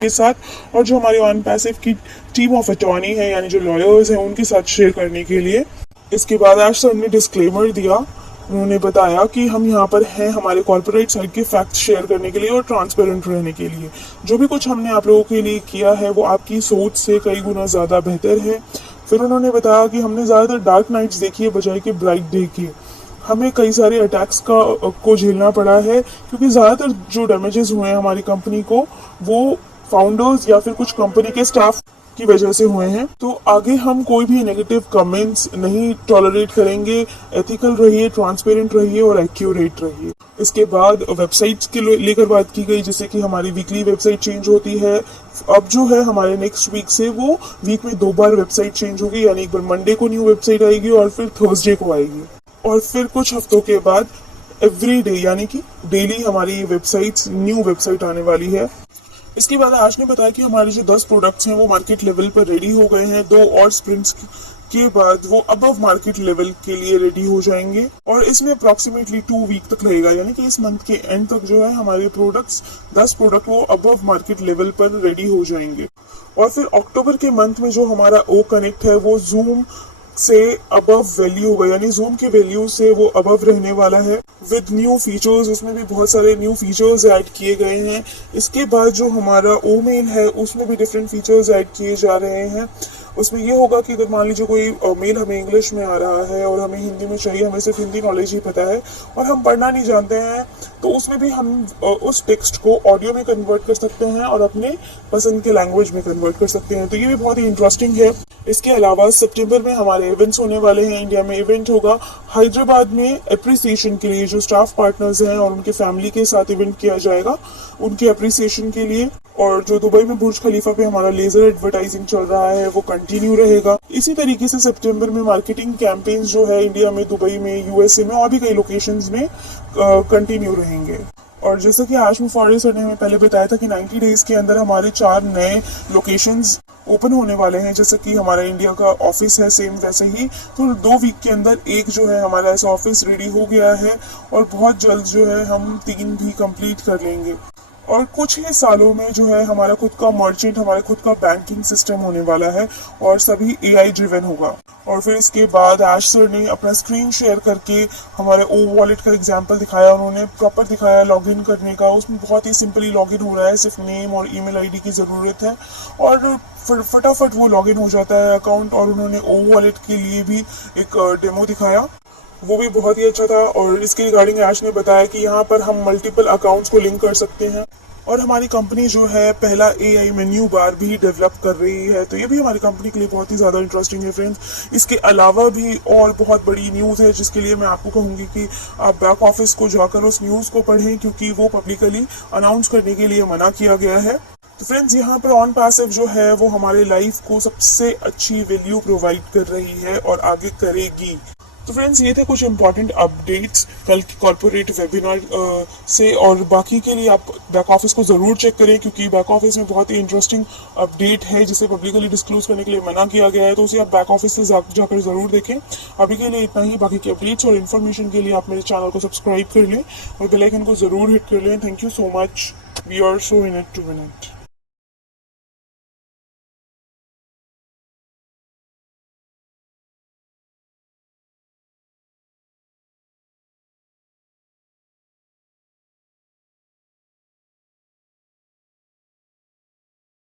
के साथ और जो हमारी ऑन पैसिव की टीम ऑफ अटॉर्नी है यानी जो लॉयर्स हैं उनके साथ शेयर करने के लिए। इसके बाद आज सर ने डिस्क्लेमर दिया। उन्होंने बताया कि हम यहाँ पर हैं हमारे कॉर्पोरेट साइड के फैक्ट्स शेयर करने के लिए और ट्रांसपेरेंट रहने के लिए। जो भी कुछ हमने आप लोगों के लिए किया है वो आपकी सोच से कई गुना ज़्यादा बेहतर है। फिर उन्होंने बताया कि हमने ज़्यादातर डार्क नाइट्स देखी है बजाय के ब्राइट डे की। हमें कई सारे अटैक्स को झेलना पड़ा है क्योंकि ज़्यादातर जो डैमेजेस हुए हैं हमारी कंपनी को वो फाउंडर्स या फिर कुछ कंपनी के स्टाफ की वजह से हुए हैं। तो आगे हम कोई भी नेगेटिव कमेंट्स नहीं टॉलरेट करेंगे। एथिकल रहिए, ट्रांसपेरेंट रहिए और एक्यूरेट रहिए। इसके बाद वेबसाइट्स के लेकर बात की गई, जैसे कि हमारी वीकली वेबसाइट चेंज होती है। अब जो है हमारे नेक्स्ट वीक से वो वीक में 2 बार वेबसाइट चेंज होगी, यानी एक बार मंडे को न्यू वेबसाइट आएगी और फिर थर्सडे को आएगी। और फिर कुछ हफ्तों के बाद एवरी डे यानी कि डेली हमारी वेबसाइट्स न्यू वेबसाइट आने वाली है। इसके बाद आज ने बताया कि हमारे जो 10 प्रोडक्ट्स हैं वो मार्केट लेवल पर रेडी हो गए हैं। 2 और स्प्रिंट्स के बाद वो अबव मार्केट लेवल के लिए रेडी हो जाएंगे और इसमें अप्रॉक्सीमेटली 2 वीक तक लगेगा, यानी कि इस मंथ के एंड तक जो है हमारे प्रोडक्ट्स 10 प्रोडक्ट वो अबव मार्केट लेवल पर रेडी हो जाएंगे। और फिर अक्टूबर के मंथ में जो हमारा ओ कनेक्ट है वो जूम से अबव वैल्यू होगा, यानी जूम के वैल्यू से वो अबव रहने वाला है विद न्यू फीचर्स। उसमें भी बहुत सारे न्यू फीचर्स ऐड किए गए हैं। इसके बाद जो हमारा ओ मेल है उसमें भी डिफरेंट फीचर्स ऐड किए जा रहे हैं। उसमें ये होगा कि अगर मान लीजिए कोई मेल हमें इंग्लिश में आ रहा है और हमें हिंदी में चाहिए, हमें सिर्फ हिंदी नॉलेज ही पता है और हम पढ़ना नहीं जानते हैं, तो उसमें भी हम उस टेक्स्ट को ऑडियो में कन्वर्ट कर सकते हैं और अपने पसंद के लैंग्वेज में कन्वर्ट कर सकते हैं। तो ये भी बहुत ही इंटरेस्टिंग है। इसके अलावा सितंबर में हमारे इवेंट्स होने वाले हैं। इंडिया में इवेंट होगा हैदराबाद में अप्रिसिएशन के लिए, जो स्टाफ पार्टनर्स हैं और उनके फैमिली के साथ इवेंट किया जाएगा उनके अप्रिसिएशन के लिए। और जो दुबई में बुर्ज खलीफा पे हमारा लेजर एडवर्टाइजिंग चल रहा है वो कंटिन्यू रहेगा। इसी तरीके से सितंबर में मार्केटिंग कैंपेन्स जो है इंडिया में, दुबई में, यूएसए में और भी कई लोकेशंस में कंटिन्यू रहेंगे। और जैसे कि आशमी फॉरेस्ट सर ने हमें पहले बताया था कि 90 डेज के अंदर हमारे 4 नए लोकेशंस ओपन होने वाले हैं, जैसे कि हमारा इंडिया का ऑफिस है सेम वैसे ही। तो 2 वीक के अंदर एक जो है हमारा ऐसा ऑफिस रेडी हो गया है और बहुत जल्द जो है हम 3 भी कंप्लीट कर लेंगे। और कुछ ही सालों में जो है हमारा खुद का मर्चेंट, हमारा खुद का बैंकिंग सिस्टम होने वाला है और सभी एआई ड्रिवन होगा। और फिर इसके बाद आज सर ने अपना स्क्रीन शेयर करके हमारे ओ वॉलेट का एग्जांपल दिखाया। उन्होंने प्रॉपर दिखाया लॉगिन करने का। उसमें बहुत ही सिंपली लॉगिन हो रहा है, सिर्फ नेम और ईमेल आईडी की ज़रूरत है और फटाफट वो लॉगिन हो जाता है अकाउंट। और उन्होंने ओ वॉलेट के लिए भी एक डेमो दिखाया, वो भी बहुत ही अच्छा था। और इसके रिगार्डिंग आश ने बताया कि यहाँ पर हम मल्टीपल अकाउंट्स को लिंक कर सकते हैं और हमारी कंपनी जो है पहला एआई मेन्यू बार भी डेवलप कर रही है। तो ये भी हमारी कंपनी के लिए बहुत ही ज़्यादा इंटरेस्टिंग है फ्रेंड्स। इसके अलावा भी और बहुत बड़ी न्यूज़ है जिसके लिए मैं आपको कहूँगी कि आप बैक ऑफिस को जाकर उस न्यूज़ को पढ़ें, क्योंकि वो पब्लिकली अनाउंस करने के लिए मना किया गया है। तो फ्रेंड्स यहाँ पर ऑन पैसिव जो है वो हमारे लाइफ को सबसे अच्छी वैल्यू प्रोवाइड कर रही है और आगे करेगी। तो फ्रेंड्स ये थे कुछ इंपॉर्टेंट अपडेट्स कल की कॉर्पोरेट वेबिनार से। और बाकी के लिए आप बैक ऑफिस को ज़रूर चेक करें, क्योंकि बैक ऑफिस में बहुत ही इंटरेस्टिंग अपडेट है जिसे पब्लिकली डिस्क्लोज करने के लिए मना किया गया है। तो उसे आप बैक ऑफिस से जाकर ज़रूर देखें। अभी के लिए इतना ही। बाकी के अपडेट्स और इन्फॉर्मेशन के लिए आप मेरे चैनल को सब्सक्राइब कर लें और बेल आइकन को ज़रूर हिट कर लें। Thank you so much. We are so in it to win it.